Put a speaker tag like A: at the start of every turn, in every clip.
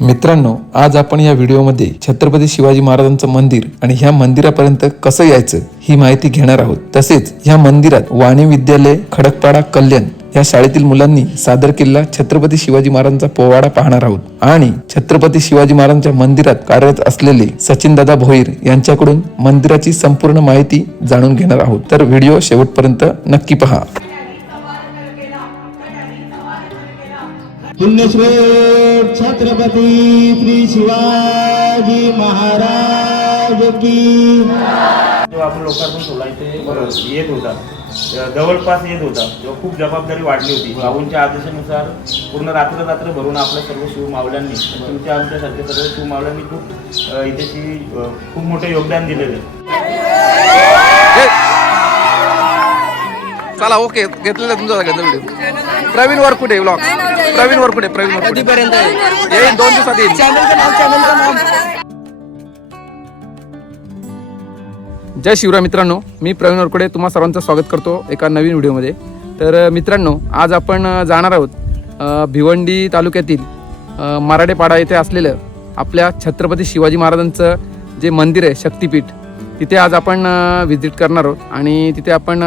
A: मित्रांनो आज आपण या व्हिडिओमध्ये छत्रपती शिवाजी महाराजांचं मंदिर आणि ह्या मंदिरापर्यंत कसं यायचं ही माहिती घेणार आहोत. तसेच ह्या मंदिरात वाणी विद्यालय खडकपाडा कल्याण या शाळेतील मुलांनी सादर केलेला छत्रपती शिवाजी महाराजांचा पोवाडा पाहणार आहोत. आणि छत्रपती शिवाजी महाराजांच्या मंदिरात कार्यरत असलेले सचिनदादा भोईर यांच्याकडून मंदिराची संपूर्ण माहिती जाणून घेणार आहोत. तर व्हिडिओ शेवटपर्यंत नक्की पहा.
B: पुण्यश्रेष्ठ छत्रपती श्री शिवाजी महाराज की.
C: जेव्हा आपण लोकांना सोडला इथे येत होता. जवळपास येत होता. तेव्हा खूप जबाबदारी वाढली होती. बाबूंच्या आदेशानुसार पूर्ण रात्र रात्र भरून आपल्या सर्व शिव मावल्यांनी तुमच्या आमच्यासारख्या सर्व शिव मावल्यांनी खूप अ, इथेची खूप मोठे योगदान दिलेले
D: चला ओके. घेतलेलं तुमचा सगळ्यांचा व्हिडिओ प्रवीण वरकुटे ब्लॉग प्रवीण वरकुटे प्रवीण
B: कधीपर्यंत?
D: येईल दोन दिवसात येईल जय शिवराय मित्रांनो मी प्रवीण वरकुडे तुम्हा सर्वांचं स्वागत करतो एका नवीन व्हिडिओमध्ये. तर मित्रांनो आज आपण जाणार आहोत भिवंडी तालुक्यातील मराठेपाडा येथे असलेलं आपल्या छत्रपती शिवाजी महाराजांचं जे मंदिर आहे शक्तिपीठ तिथे आज आपण व्हिजिट करणार आहोत. आणि तिथे आपण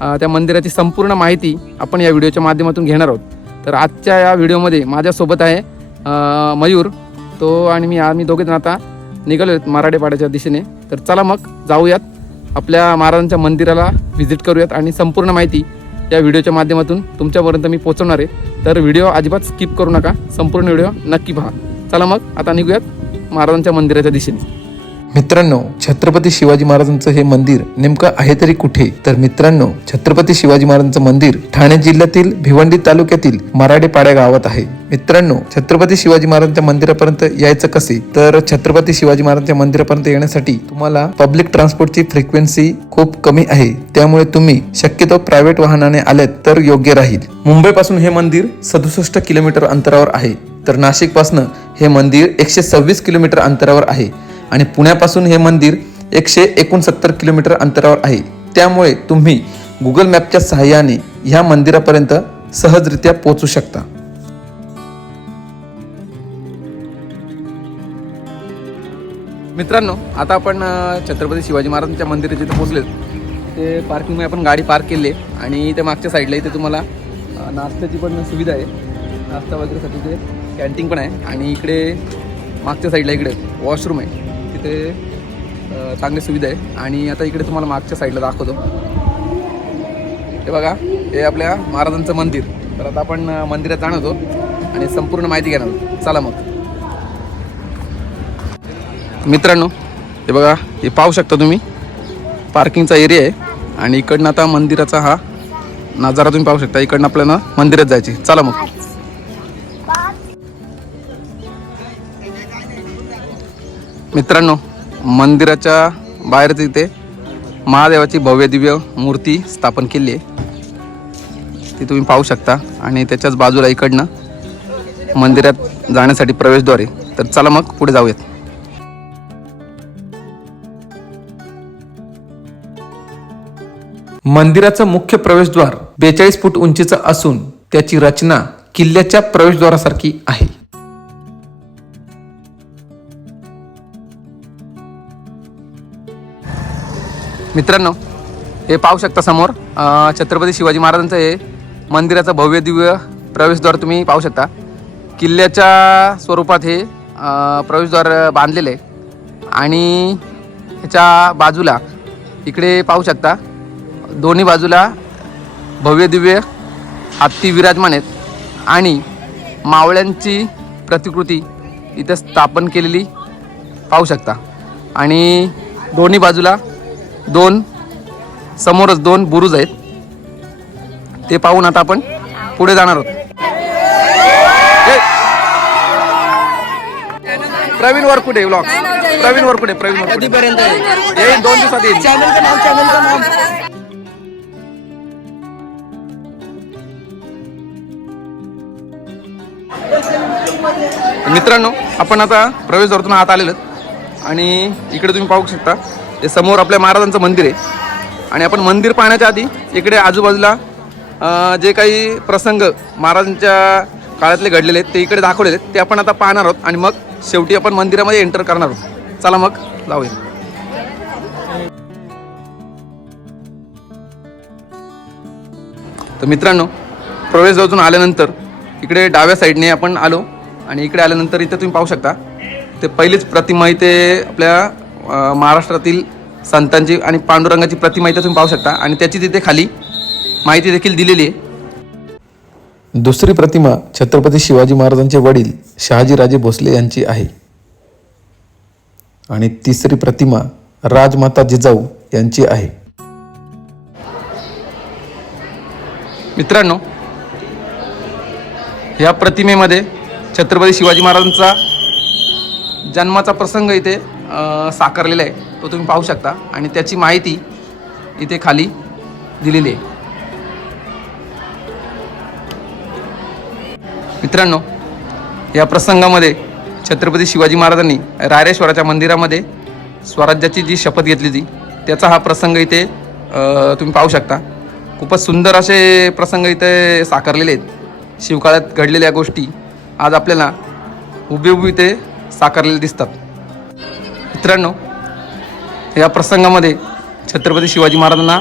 D: त्या मंदिराची संपूर्ण माहिती आपण या व्हिडिओच्या माध्यमातून घेणार आहोत. तर आजच्या या व्हिडिओमध्ये माझ्यासोबत आहे मयूर. तो आणि मी आम्ही दोघे जण आता निघालो आहेत मराठेपाड्याच्या दिशेने. तर चला मग जाऊयात. आपल्या महाराजांच्या मंदिराला व्हिजिट करूयात आणि संपूर्ण माहिती या व्हिडिओच्या माध्यमातून तुमच्यापर्यंत मी पोहोचवणार आहे. तर व्हिडिओ अजिबात स्किप करू नका. संपूर्ण व्हिडिओ नक्की पहा. चला मग आता निघूयात महाराजांच्या मंदिराच्या दिशेने.
A: मित्रांनो छत्रपती शिवाजी महाराजांचं हे मंदिर नेमकं आहे तरी कुठे? तर मित्रांनो छत्रपती शिवाजी महाराजांचं मंदिर ठाणे जिल्ह्यातील भिवंडी तालुक्यातील मराठेपाड्या गावात आहे. मित्रांनो छत्रपती शिवाजी महाराजांच्या मंदिरापर्यंत यायचं कसे? तर छत्रपती शिवाजी महाराजांच्या मंदिरापर्यंत येण्यासाठी तुम्हाला पब्लिक ट्रान्सपोर्टची फ्रिक्वेन्सी खूप कमी आहे. त्यामुळे तुम्ही शक्यतो प्रायव्हेट वाहनाने आलेत तर योग्य राहील. मुंबईपासून हे मंदिर सदुसष्ट किलोमीटर अंतरावर आहे. तर नाशिकपासून हे मंदिर एकशे सव्वीस किलोमीटर अंतरावर आहे. आणि पुण्यापासून हे मंदिर एकशे एकोणसत्तर किलोमीटर अंतरावर आहे. त्यामुळे तुम्ही गुगल मॅपच्या सहाय्याने ह्या मंदिरापर्यंत सहजरित्या पोहोचू शकता.
D: मित्रांनो आता आपण छत्रपती शिवाजी महाराजांच्या मंदिर जिथे पोहोचले ते पार्किंगमध्ये आपण गाडी पार्क केली आहे आणि त्या मागच्या साईडला इथे तुम्हाला नाश्त्याची पण सुविधा आहे. नाश्ता वगैरेसाठी ते कॅन्टीन पण आहे आणि इकडे मागच्या साईडला इकडे वॉशरूम आहे. इथे चांगली सुविधा आहे. आणि आता इकडे तुम्हाला मागच्या साईडला दाखवतो. हे बघा हे आपल्या महाराजांचं मंदिर. तर आता आपण मंदिरात जाणार होतो आणि संपूर्ण माहिती घेणार आहोत. चला मग. मित्रांनो हे बघा हे पाहू शकता तुम्ही. पार्किंगचा एरिया आहे. आणि इकडनं आता मंदिराचा हा नजारा तुम्ही पाहू शकता. इकडनं आपल्याला मंदिरात जायचे चला मग. मित्रांनो मंदिराच्या बाहेरच इथे महादेवाची भव्य दिव्य मूर्ती स्थापन केली आहे. ती तुम्ही पाहू शकता आणि त्याच्याच बाजूला इकडनं मंदिरात जाण्यासाठी प्रवेशद्वार आहे. तर चला मग पुढे जाऊयात.
A: मंदिराचं मुख्य प्रवेशद्वार बेचाळीस फूट उंचीचं असून त्याची रचना किल्ल्याच्या प्रवेशद्वारासारखी आहे.
D: मित्रांनो हे पाहू शकता समोर छत्रपती शिवाजी महाराजांचं हे मंदिराचं भव्य दिव्य प्रवेशद्वार तुम्ही पाहू शकता. किल्ल्याच्या स्वरूपात हे प्रवेशद्वार बांधलेलं आहे. आणि ह्याच्या बाजूला इकडे पाहू शकता दोन्ही बाजूला भव्य दिव्य हत्ती विराजमान आहेत. आणि मावळ्यांची प्रतिकृती इथं स्थापन केलेली पाहू शकता. आणि दोन्ही बाजूला दोन समोरच दोन बुरुज आहेत. ते पाहून आता आपण पुढे जाणार आहोत! प्रवीण वरकुटे ब्लॉग प्रवीण वरकुटे प्रवीण
B: कधीपर्यंत
D: येईल दोन दिवसात येईल
B: चॅनलचं नाव चॅनलचं नाव.
D: मित्रांनो आपण आता प्रवेशद्वारातून आत आलेलो. आणि इकडे तुम्ही पाहू शकता हे समोर आपल्या महाराजांचं मंदिर आहे. आणि आपण मंदिर पाहण्याच्या आधी इकडे आजूबाजूला जे काही प्रसंग महाराजांच्या काळातले घडलेले आहेत ते इकडे दाखवलेले आहेत ते आपण आता पाहणार आहोत. आणि मग शेवटी आपण मंदिरामध्ये एंटर करणार आहोत. चला मग जाऊया. तर मित्रांनो प्रवेशद्वारातून आल्यानंतर इकडे डाव्या साईडने आपण आलो. आणि इकडे आल्यानंतर इथे तुम्ही पाहू शकता ते पहिलीच प्रतिमा इथे आपल्या महाराष्ट्रातील संतांची आणि पांडुरंगाची प्रतिमा इथे तुम्ही पाहू शकता. आणि त्याची तिथे खाली माहिती देखील दिलेली आहे.
A: दुसरी प्रतिमा छत्रपती शिवाजी महाराजांचे वडील शहाजीराजे भोसले यांची आहे. आणि तिसरी प्रतिमा राजमाता जिजाऊ यांची आहे.
D: मित्रांनो या प्रतिमेमध्ये छत्रपती शिवाजी महाराजांचा जन्माचा प्रसंग इथे साकारलेला आहे तो तुम्ही पाहू शकता. आणि त्याची माहिती इथे खाली दिलेली आहे. मित्रांनो या प्रसंगामध्ये छत्रपती शिवाजी महाराजांनी रायरेश्वराच्या मंदिरामध्ये स्वराज्याची जी शपथ घेतली होती त्याचा हा प्रसंग इथे तुम्ही पाहू शकता. खूपच सुंदर असे प्रसंग इथे साकारलेले आहेत. शिवकाळात घडलेल्या गोष्टी आज आपल्याला उभी उभी इथे साकारलेले दिसतात. मित्रांनो या प्रसंगामध्ये छत्रपती शिवाजी महाराजांना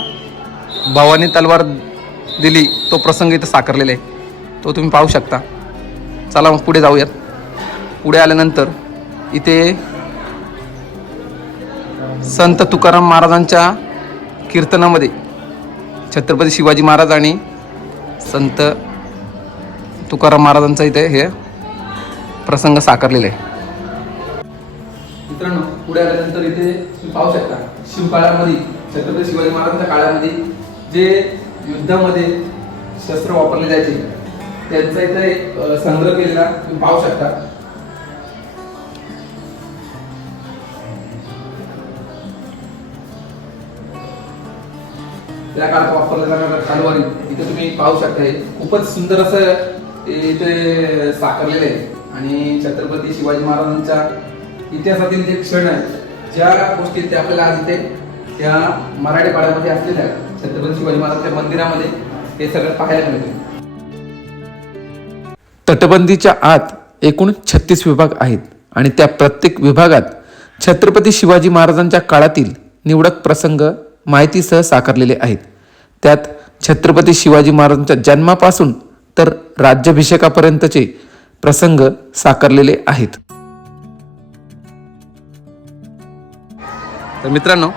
D: भावानी तलवार दिली तो प्रसंग इथं साकारलेला आहे. तो तुम्ही पाहू शकता. चला मग पुढे जाऊयात. पुढे आल्यानंतर इथे संत तुकाराम महाराजांच्या कीर्तनामध्ये छत्रपती शिवाजी महाराज आणि संत तुकाराम महाराजांचा इथे हे प्रसंग साकारलेले आहे. मित्रांनो पुढे आल्यानंतर इथे तुम्ही पाहू शकता शिवकाळामध्ये छत्रपती शिवाजी महाराजांच्या काळामध्ये जे युद्धामध्ये शस्त्र वापरले जायचे त्यांचा इथे एक संग्रह केलेला तुम्ही पाहू शकता. त्या काळात वापरल्या जाणाऱ्या तलवारी इथे तुम्ही पाहू शकता. हे खूपच सुंदर असं इथे साकारलेलं आहे. आणि छत्रपती शिवाजी महाराजांच्या इतिहासातील जे क्षण आहेत ज्या गोष्टी आहेत त्या आपल्याला आज इथे त्या मराठी पाड्यामध्ये असलेल्या छत्रपती शिवाजी महाराजांच्या मंदिरामध्ये हे सगळं पाहायला मिळते.
A: तटबंदीच्या आत एकूण छत्तीस विभाग आहेत आणि त्या प्रत्येक विभागात छत्रपती शिवाजी महाराजांच्या काळातील निवडक प्रसंग माहितीसह साकारलेले आहेत. त्यात छत्रपती शिवाजी महाराजांच्या जन्मापासून तर राज्याभिषेकापर्यंतचे प्रसंग साकारलेले आहेत.
D: तर मित्रांनो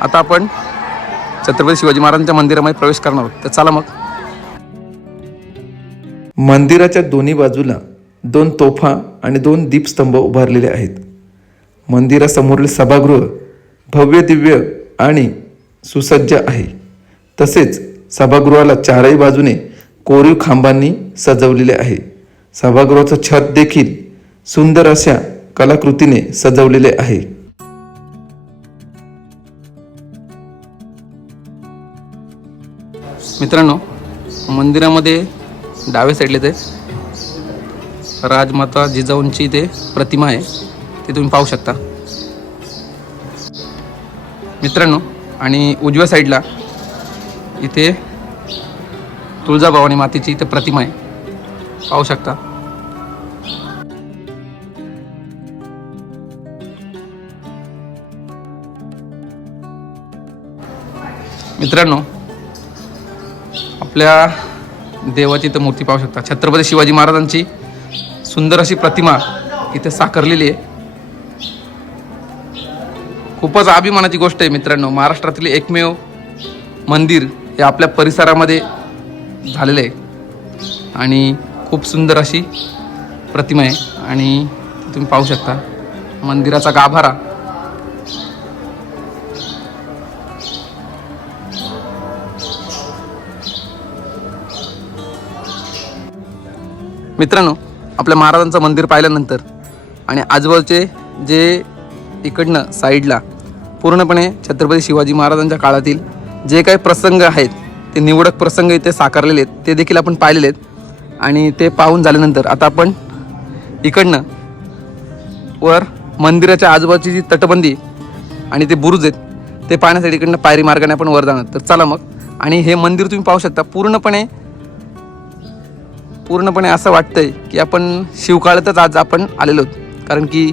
D: आता आपण छत्रपती शिवाजी महाराजांच्या मंदिरामध्ये प्रवेश करणार आहोत. तर चला मग.
A: मंदिराच्या दोन्ही बाजूला दोन तोफा आणि दोन दीपस्तंभ उभारलेले आहेत. मंदिरासमोरील सभागृह भव्य दिव्य आणि सुसज्ज आहे. तसेच सभागृहाला चारही बाजूने कोरीव खांबांनी सजवलेले आहे. सभागृहाचं छत देखील सुंदर अशा कलाकृतीने सजवलेले आहे.
D: मित्रांनो मंदिरामध्ये डाव्या साईडला ते राजमाता जिजाऊंची ते प्रतिमा आहे. ते तुम्ही पाहू शकता. मित्रांनो आणि उजव्या साईडला इथे तुळजाभवानी मातेची इथे प्रतिमा आहे. पाहू शकता. मित्रांनो आपल्या देवाची इथं मूर्ती पाहू शकता. छत्रपती शिवाजी महाराजांची सुंदर अशी प्रतिमा इथे साकारलेली आहे. खूपच अभिमानाची गोष्ट आहे मित्रांनो. महाराष्ट्रातील एकमेव मंदिर हे आपल्या परिसरामध्ये झालेलं आहे. आणि खूप सुंदर अशी प्रतिमा आहे. आणि तुम्ही पाहू शकता मंदिराचा गाभारा मित्रांनो आपल्या महाराजांचं मंदिर पाहिल्यानंतर आणि आजूबाजूचे जे इकडनं साईडला पूर्णपणे छत्रपती शिवाजी महाराजांच्या काळातील जे काही प्रसंग आहेत ते निवडक प्रसंग इथे साकारलेले आहेत ते देखील आपण पाहिलेले आहेत. आणि ते पाहून झाल्यानंतर आता आपण इकडनं वर मंदिराच्या आजूबाजूची जी तटबंदी आणि ते बुरुज आहेत ते पाहण्यासाठी इकडनं पायरी मार्गाने आपण वर जाणार. तर चला मग. आणि हे मंदिर तुम्ही पाहू शकता पूर्णपणे पूर्णपणे असं वाटतंय की आपण शिवकाळातच आज आपण आलेलो आहोत. कारण की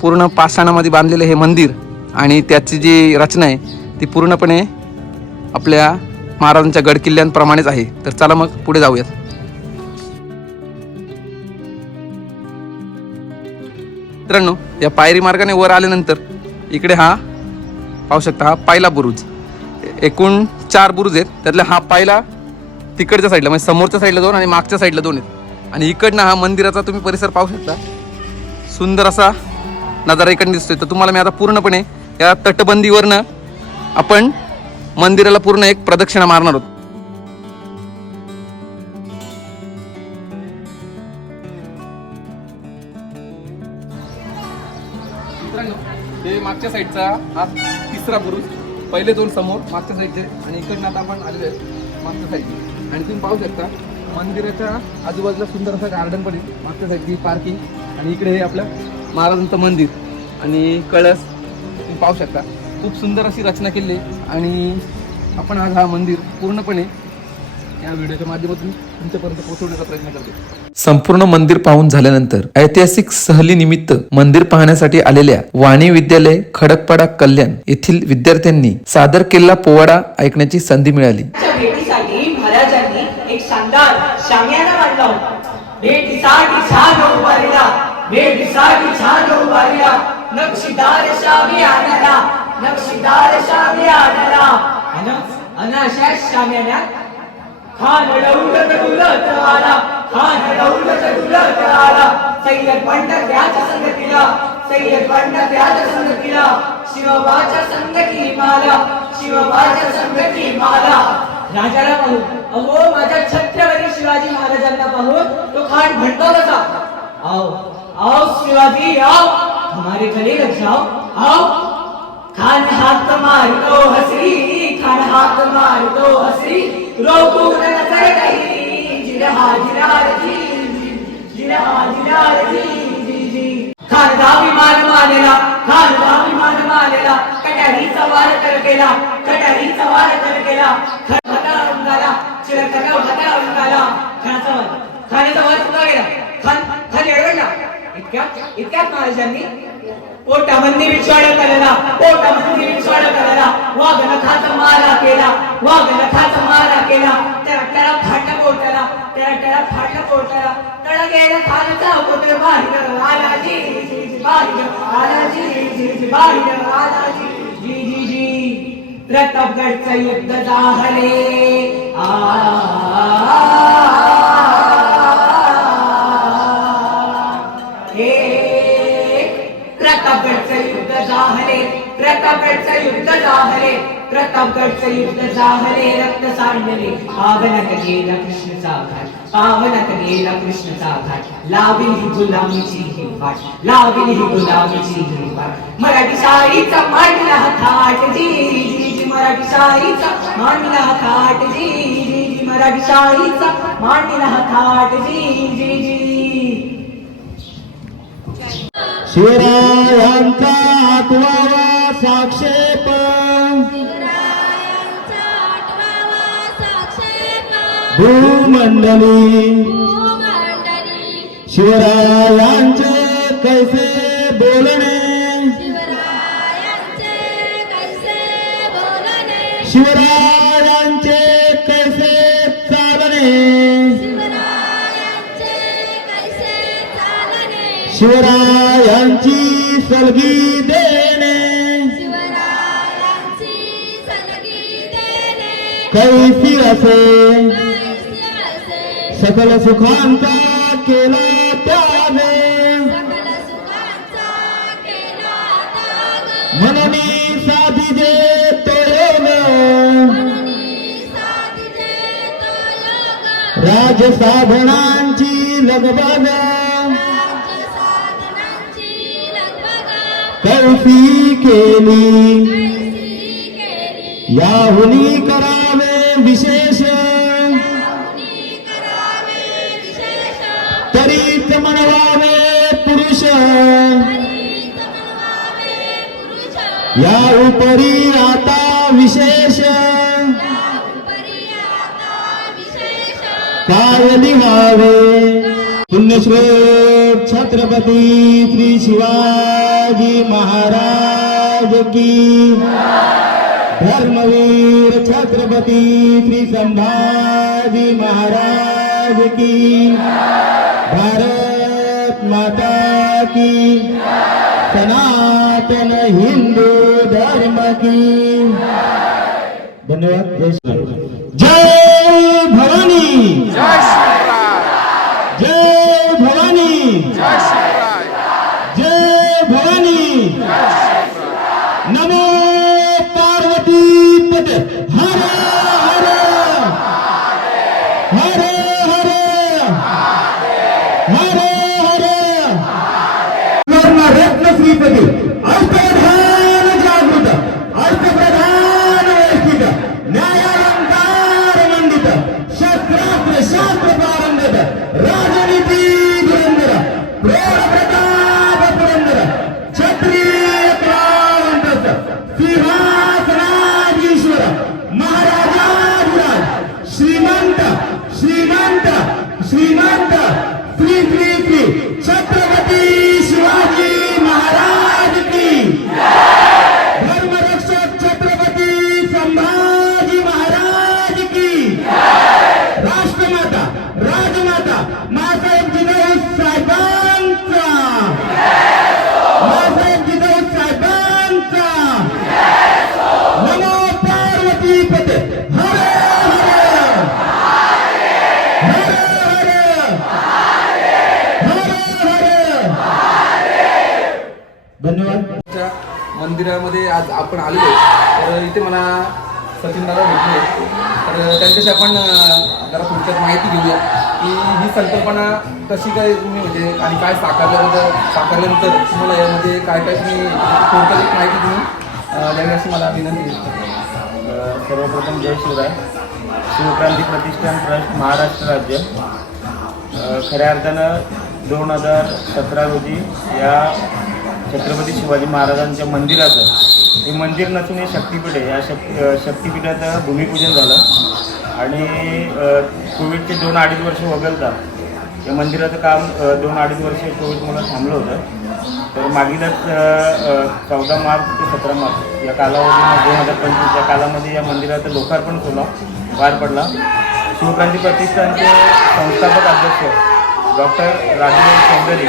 D: पूर्ण पाषाणामध्ये बांधलेलं हे मंदिर आणि त्याची जी रचना आहे ती पूर्णपणे आपल्या महाराजांच्या गडकिल्ल्यांप्रमाणेच आहे. तर चला मग पुढे जाऊयात. मित्रांनो या पायरी मार्गाने वर आल्यानंतर इकडे हा पाहू शकता हा पायला बुरुज. एकूण चार बुरुज आहेत. त्यातला हा पायला तिकडच्या साईडला म्हणजे समोरच्या साईडला दोन आणि मागच्या साईडला दोन आहेत. आणि इकडनं हा मंदिराचा तुम्ही परिसर पाहू शकता. सुंदर असा नजारा इकडे दिसतोय. तर तुम्हाला मी आता पूर्णपणे या तटबंदीवरनं आपण मंदिराला पूर्ण एक प्रदक्षिणा मारणार आहोत. ते मागच्या साईडचा हा तिसरा बुरुज पहिले दोन समोर मागच्या साईडचे आणि इकडनं आता आपण आलेलो आहे मागच्या साईडचे आणि तुम्ही पाहू शकता मंदिराच्या आजूबाजूला सुंदर असं गार्डन पण आहे. मागच्या साईडची पार्किंग आणि इकडे हे आपलं महाराजांचं मंदिर आणि कळस. तुम्ही पाहू शकता. खूप सुंदर अशी रचना केली आहे. आणि आपण आज हा मंदिर पूर्णपणे या व्हिडिओच्या माध्यमातून तुमच्यापर्यंत पोहोचवण्याचा प्रयत्न करतो
A: संपूर्ण मंदिर पाहून झाल्यानंतर ऐतिहासिक सहली निमित्त मंदिर पाहण्यासाठी आलेल्या वाणी विद्यालय खडकपाडा कल्याण येथील विद्यार्थ्यांनी सादर केलेला पोवाडा ऐकण्याची संधी मिळाली.
E: शामियाना मांडला होता भेटीसाठी छान उभारला. भेटीसाठी छान उभारला. नक्षीदार शामी आणाला नक्षीदार शामी आणाला अन अन अशा शाम्यान्यात खान लवलत डुलत आला. खान लवलत डुलत आला. सैयद पंडित याच्या संगतीला. सैयद पंडित याच्या संगतीला. शिवबाच्या संगती माला. शिवबाच्या संगती माला. राजाला पाहून अहो माझ्या छत्रपती शिवाजी महाराजांना पाहून तो खान म्हणतो कसा आओ आओ शिवाजी आओ हमारे गले लग जाओ आओ. खान हाथ मार दो हसरी खान हाथ मार दो हसरी रोको न नजर नहीं जिरहा जिरार जी जिरहा जिरार जी जी जी. खान दावी मान मानेला खान दावी मान मानेला कटारी सवार कर गेला कटारी सवार कर गेला खान हाता उंगाला चिरकटा हाता उंगाला वाद वाद गेला खान महाराजांनी विचार करायला विचार करायला वाघ नखाचा मारा केला वाघ नखाचा मारा केला त्याला त्याला फाटला पोटाला त्याला त्याला फाटला पोटाला तळ गेला खालचा पोट बाहेर आला जी जी जी बाहेर आला जी जी जी बाहेर आला जी जी जी जी युद्ध झाले प्रतापगडचं युद्ध झाले प्रतापगडचं युद्ध झाले प्रतापगडचं युद्ध झाले रक्त सांडले पावनक गेला कृष्णचा घाट पावनक गेला कृष्णचा घाट लावील ही गुलामीची ही वाट लावील ही गुलामीची ही वाट मराठी शाळीचा मांडला थाट जी मराठी शाळीचा मांडला थाट जी जी जी मराठी शाळीचा मांडला थाट जी जी जी.
B: शिवरायांचा आठवावा साक्षेप. भूमंडली. शिवरायांचे कैसे बोलणे? शिवरायांची सलगी देणे. कैसी असे? सकल सुखांचा केला त्यागे. मननी साधिजे तो योग राज साधनांची लगबग कैसी केली. याहुनी करावे विशेष. तरीच म्हणवावे पुरुष. या उपरी आता विशेष. कायली व्हावे पुण्यश्लोक छत्रपती श्री शिवाजी महाराज की। धर्मवीर छत्रपती श्री संभाजी महाराज की। भारत माता की। सनातन हिंदू धर्म की। धन्यवाद जय श्री जय भवानी।
D: जय शिवराय
B: जय भवानी नमो
D: आपण आलो तर इथे मला सचिन दादा भेटले तर त्यांच्याशी आपण जरा थोडक्यात माहिती घेऊया की ही संकल्पना कशी काय तुम्ही म्हणजे आणि काय साकारल्याबद्दल साकारल्यानंतर तुम्हाला यामध्ये काय काय तुम्ही थोडक्यात एक माहिती तुम्ही द्यावी अशी मला विनंती आहे.
C: सर्वप्रथम जय शिवराय. शिवक्रांती प्रतिष्ठान ट्रस्ट महाराष्ट्र राज्य. खऱ्या अर्थानं दोन हजार सतरा रोजी या छत्रपती शिवाजी महाराजांच्या मंदिराचं हे मंदिर नसून हे शक्तीपीठ आहे. या शक्ती शक्तीपीठाचं शक्तिपीठाचं भूमिपूजन झालं. आणि कोविडचे दोन अडीच वर्ष वगळता या मंदिराचं काम दोन अडीच वर्ष कोविडमुळे थांबलं होतं. तर मागीलच चौदा मार्च ते सतरा मार्च या कालावधीमध्ये दोन हजार पंचवीस या कालामध्ये या मंदिराचं लोकार्पण सोहळा पार पडला. शिवक्रांती प्रतिष्ठानचे संस्थापक अध्यक्ष डॉक्टर राजेंद्र चौधरी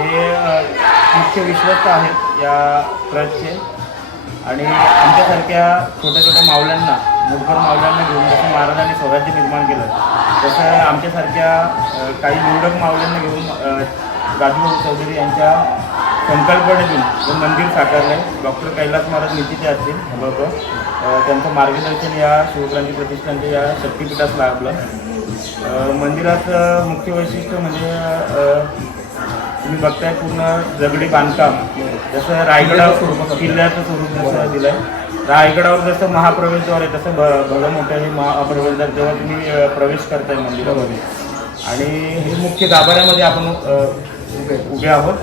C: हे मुख्य विश्वस्त आहेत या ट्रस्टचे. आणि आमच्यासारख्या छोट्या छोट्या मावळ्यांना मुठभर मावळ्यांना घेऊन जसं महाराजांनी स्वराज्य निर्माण केलं तसं आमच्यासारख्या काही निवडक मावळ्यांना घेऊन अ, राजूभाऊ चौधरी यांच्या संकल्पनेतून जे मंदिर साकारलं आहे डॉक्टर कैलास महाराज निश्चिते असतील लोक त्यांचं मार्गदर्शन या शिवक्रांती प्रतिष्ठानच्या या शक्तिपीठात लाभलं. मंदिराचं मुख्य वैशिष्ट्य म्हणजे तुम्ही बघताय पूर्ण दगडी बांधकाम. जसं रायगडावर किल्ल्याचं स्वरूप जसं आहे रायगडावर जसं महाप्रवेशद्वार आहे तसं भलं मोठं हे महाप्रवेशद्वार जेव्हा तुम्ही प्रवेश करताय मंदिरामध्ये. आणि हे मुख्य गाभाऱ्यामध्ये आपण उभे आहोत.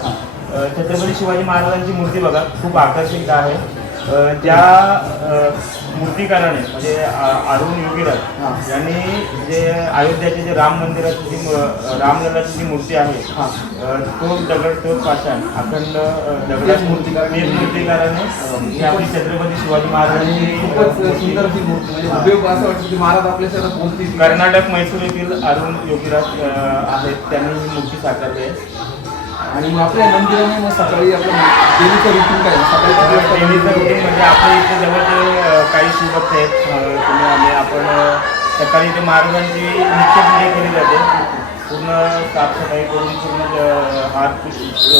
C: छत्रपती शिवाजी महाराजांची मूर्ती बघा खूप आकर्षित आहे. ज्या मूर्तिकाराने म्हणजे अरुण योगीराज यांनी जे अयोध्याचे जे राम मंदिराची जी रामलल्लाची जी मूर्ती आहे तो दगड तो पाषाण अखंड दगडाची मूर्तिकार तेच मूर्तिकाराने आपली छत्रपती शिवाजी महाराजांची
D: खूपच सुंदर अशी मूर्ती म्हणजे हुबेहूब असं वाटतं की महाराज आपल्या शेतात बोलतील
C: कर्नाटक मैसूर येथील अरुण योगीराज आहेत. त्यांनी ही मूर्ती साकारली आहे.
D: आणि मग आपल्या मंदिराने मग सकाळी आपलं डेलीचं रुटीन काय? सकाळी
C: डेलीचं रुटीन म्हणजे आपल्या इथे जवळचे अ, काही शिवभक्त आहेत. तुम्ही आले आपण सकाळी इथे महाराजांची नित्यपूजा केली जाते. पूर्ण साफसफाई करून पूर्ण हार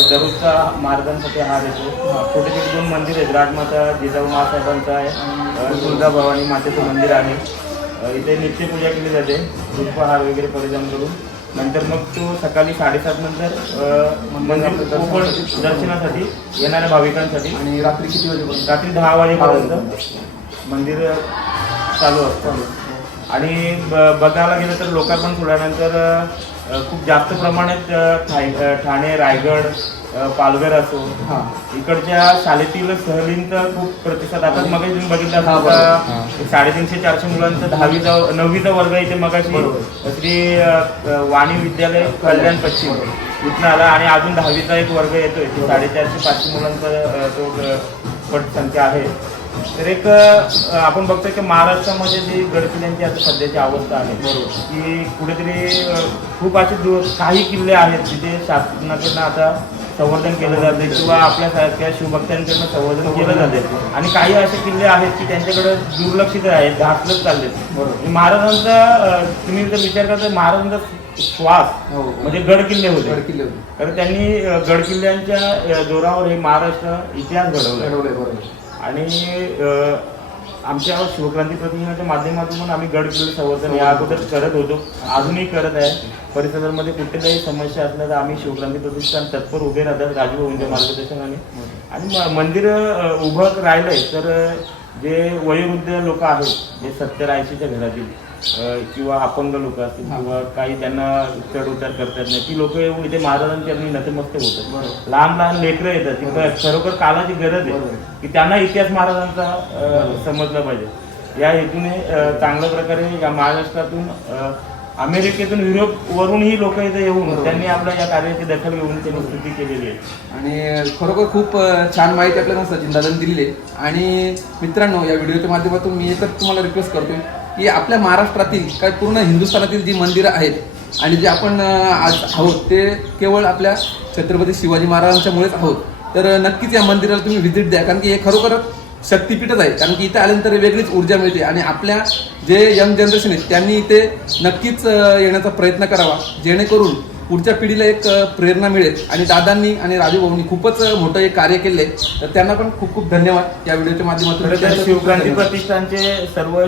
C: दररोजचा महाराजांसाठी हार येतो. छोटे छोटे दोन मंदिर आहेत. राजमाता जिजाऊ महासाहेबांचं आहे. तुळजाभवानी मातेचं मंदिर आहे. इथे नित्यपूजा केली जाते. पुष्पहार वगैरे परिधान करून. नंतर मग तो सकाळी साडेसात नंतर मंदिर कोकण दर्शनासाठी येणाऱ्या भाविकांसाठी.
D: आणि रात्री किती वाजेपर्यंत?
C: रात्री दहा वाजेपर्यंत मंदिर चालू असतं. आणि ब- बघायला गेलं तर लोकार्पण सोहळ्यानंतर अ, खूप जास्त प्रमाणात ठाणे रायगड पालघर असो.
D: हां.
C: इकडच्या शाळेतील सहलींचा खूप प्रतिसाद आता मग तुम्ही बघितलं असेल. का, साडेतीनशे चारशे मुलांचा दहावीचा नववीचा वर्ग इथे मगाशी श्री अ, वाणी विद्यालय कल्याण पश्चिम इथनं आला आणि अजून दहावीचा एक वर्ग येतोय. तो साडेचारशे पाचशे मुलांचा अ, तो अ, पट संख्या आहे. तर एक अ, आपण बघतोय की महाराष्ट्रामध्ये जी गडकिल्ल्यांची आता सध्याची अवस्था आहे की कुठेतरी अ, खूप असे दु- काही किल्ले आहेत जिथे शासनाकडनं आता संवर्धन केलं जाते किंवा आपल्यासारख्या शिवभक्तांकडनं संवर्धन केलं जाते आणि काही असे किल्ले आहेत की त्यांच्याकडे दुर्लक्षित आहेत घासलत चालले महाराजांचा अ, तुम्ही जर विचार करता महाराजांचा श्वास
D: हो.
C: म्हणजे गड किल्ले होते
D: गड किल्ले होते.
C: तर त्यांनी गड किल्ल्यांच्या जोरावर हे महाराष्ट्र इतिहास घडवला
D: बरोबर बरोबर.
C: आणि आमच्या शिवक्रांती प्रतिनिधीच्या माध्यमातून आम्ही गड किल्ले संवर्धन या अगोदर करत होतो. अजूनही करत आहे. परिसरामध्ये कुठल्याही समस्या असल्या तर आम्ही शिवक्रांती प्रतिष्ठान तत्पर उभे राहतात. राजूभाऊंच्या मार्गदर्शनाने. आणि म- मंदिर उभं राहिलंय तर जे वयोवृद्ध लोक आहेत जे सत्तर ऐंशीच्या घरातील किंवा अपंग लोक असतील किंवा काही त्यांना चढ उतार करता येत नाही. ती लोक येऊन इथे महाराजांच्या चरणी नतमस्तक होतात. लहान लहान लेकरं येतात. तिथं खरोखर कालाची गरज आहे की त्यांना इतिहास महाराजांचा समजला पाहिजे. या हेतूने चांगल्या प्रकारे या महाराष्ट्रातून अमेरिकेतून युरोप वरूनही लोक इथे येऊन त्यांनी आपल्या या कार्याची दखल घेऊन त्यांनी स्तुती केलेली आहे.
D: आणि खरोखर खूप छान माहिती आपल्याला सचिन दादांनी दिली आहे. आणि मित्रांनो या व्हिडिओच्या माध्यमातून मी एकच तुम्हाला रिक्वेस्ट करतोय. की आपल्या महाराष्ट्रातील काय पूर्ण हिंदुस्थानातील जी मंदिरं आहेत आणि जे आपण आज आहोत ते केवळ आपल्या छत्रपती शिवाजी महाराजांच्यामुळेच आहोत. तर नक्कीच या मंदिराला तुम्ही व्हिजिट द्या. कारण की हे खरोखर शक्तिपीठच आहे. कारण की इथे आल्यानंतर वेगळीच ऊर्जा मिळते आणि आपल्या जे यंग जनरेशन आहेत त्यांनी इथे नक्कीच येण्याचा प्रयत्न करावा. जेणेकरून पुढच्या पिढीला एक प्रेरणा मिळेल. आणि दादांनी आणि राजू भाऊंनी खूपच मोठं एक कार्य केले तर त्यांना पण खूप खूप धन्यवाद या व्हिडिओच्या माध्यमातून.
C: शिवक्रांती. प्रतिष्ठानचे सर्व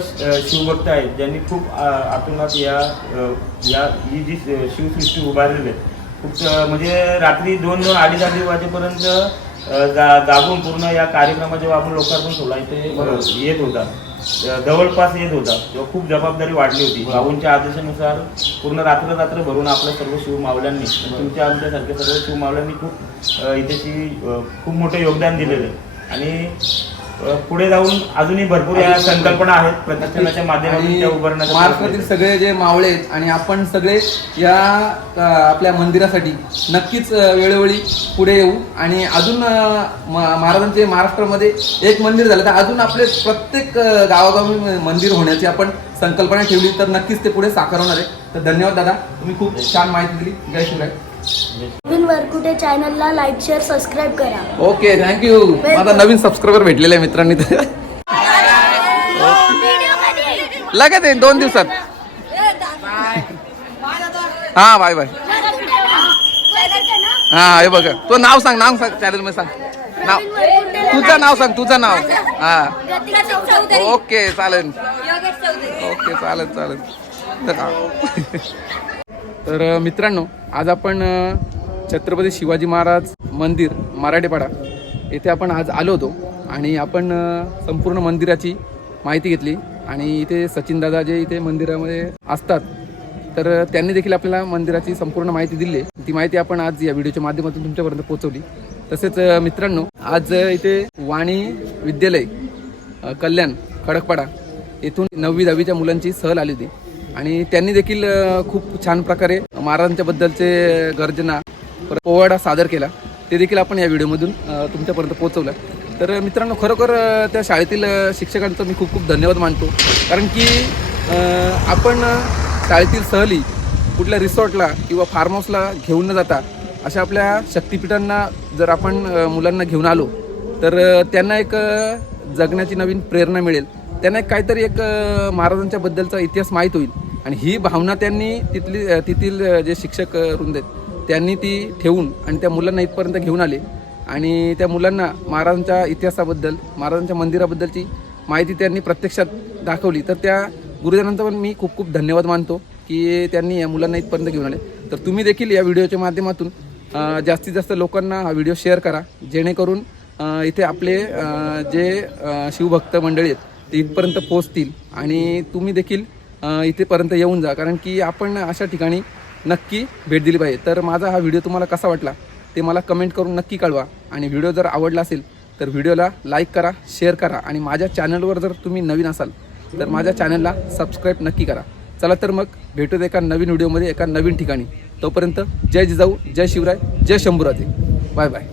C: शिवभक्त आहेत. ज्यांनी खूप आतोनात या या ही जी शिवसृष्टी उभारलेली आहे. खूप म्हणजे रात्री दोन दोन अडीच अडीच वाजेपर्यंत जागून पूर्ण या कार्यक्रमात जेव्हा आपण लोकार्पण सोहळा इथे येत होता. जवळपास येत होता. तेव्हा खूप जबाबदारी वाढली होती. बाबूंच्या आदेशानुसार पूर्ण रात्र रात्र भरून आपल्या सर्व शिव मावल्यांनी तुमच्या आमच्यासारख्या सर्व शिव मावल्यांनी खूप इथेची अ, खूप मोठं योगदान दिलेलं आहे. आणि पुढे जाऊन अजूनही भरपूर या संकल्पना आहेत. प्रतिष्ठानाच्या माध्यमातून त्या
D: महाराष्ट्रातील सगळे जे मावळे आहेत आणि आपण सगळे या आपल्या मंदिरासाठी नक्कीच वेळोवेळी पुढे येऊ. आणि अजून महाराजांचे महाराष्ट्रामध्ये एक मंदिर झालं तर अजून आपले प्रत्येक गावागावी मंदिर होण्याची आपण संकल्पना ठेवली तर नक्कीच ते पुढे साकार होणार आहे. तर धन्यवाद दादा. तुम्ही खूप छान माहिती दिली. जय शिवराय.
F: वरकुटे चॅनलला लाईक शेअर सबस्क्राईब करा.
D: ओके थँक्यू माझा नवीन सबस्क्रायबर भेटलेला आहे मित्रांनी. लगेच आहे दोन दिवसात. हा बाय बाय हा हे बघा. तो नाव सांग नाव सांग चॅनलमध्ये सांग. नाव. तुझं नाव सांग तुझं नाव. हा. ओके चालेल. ओके चालेल चालेल. तर मित्रांनो आज आपण छत्रपती शिवाजी महाराज मंदिर मराठेपाडा. येथे आपण आज आलो होतो आणि आपण संपूर्ण मंदिराची माहिती घेतली आणि इथे सचिनदादा जे इथे मंदिरामध्ये असतात तर त्यांनी देखील आपल्याला मंदिराची संपूर्ण माहिती दिली ती माहिती आपण आज या व्हिडिओच्या माध्यमातून तुमच्यापर्यंत पोहोचवली. तसेच मित्रांनो आज इथे वाणी विद्यालय कल्याण खडकपाडा येथून नववी दहावीच्या मुलांची सहल आली होती. आणि त्यांनी देखील खूप छान प्रकारे महाराजांच्या बद्दलचे गर्जना परत पोवाडा सादर केला ते देखील आपण या व्हिडिओमधून तुमच्यापर्यंत पोहोचवलं. तर मित्रांनो खरोखर त्या शाळेतील शिक्षकांचं मी खूप खूप धन्यवाद मानतो. कारण की आपण शाळेतील सहली कुठल्या रिसॉर्टला किंवा फार्म हाऊसला घेऊन न जाता अशा आपल्या शक्तिपीठांना जर आपण मुलांना घेऊन आलो तर त्यांना एक जगण्याची नवीन प्रेरणा मिळेल. त्यांना एक काहीतरी एक महाराजांच्या बद्दलचा इतिहास माहीत होईल. आणि ही भावना त्यांनी तिथली तिथील तेथील जे शिक्षक अ, वृंद आहेत त्यांनी ती ठेवून आणि त्या मुलांना इथपर्यंत घेऊन आले. आणि त्या मुलांना महाराजांच्या इतिहासाबद्दल महाराजांच्या मंदिराबद्दलची माहिती त्यांनी प्रत्यक्षात दाखवली. तर त्या गुरुजनांचा पण मी खूप खूप धन्यवाद मानतो की त्यांनी या मुलांना इथपर्यंत घेऊन आले. तर तुम्ही देखील या व्हिडिओच्या माध्यमातून जास्तीत जास्त लोकांना हा व्हिडिओ शेअर करा. जेणेकरून इथे आपले जे शिवभक्त मंडळी आहेत ते इथपर्यंत पोहोचतील. आणि तुम्ही देखील इथेपर्यंत येऊन जा. कारण की आपण अशा ठिकाणी नक्की भेट दिली पाहिजे. तर माझा हा व्हिडिओ तुम्हाला कसा वाटला ते मला कमेंट करून नक्की कळवा. आणि व्हिडिओ जर आवडला असेल तर व्हिडिओला लाईक करा शेअर करा. आणि माझ्या चॅनलवर जर तुम्ही नवीन असाल तर माझ्या चॅनलला सबस्क्राईब नक्की करा. चला तर मग भेटूत एका नवीन व्हिडिओमध्ये एका नवीन ठिकाणी. तोपर्यंत जय जिजाऊ जय शिवराय जय शंभूराजे. Bye bye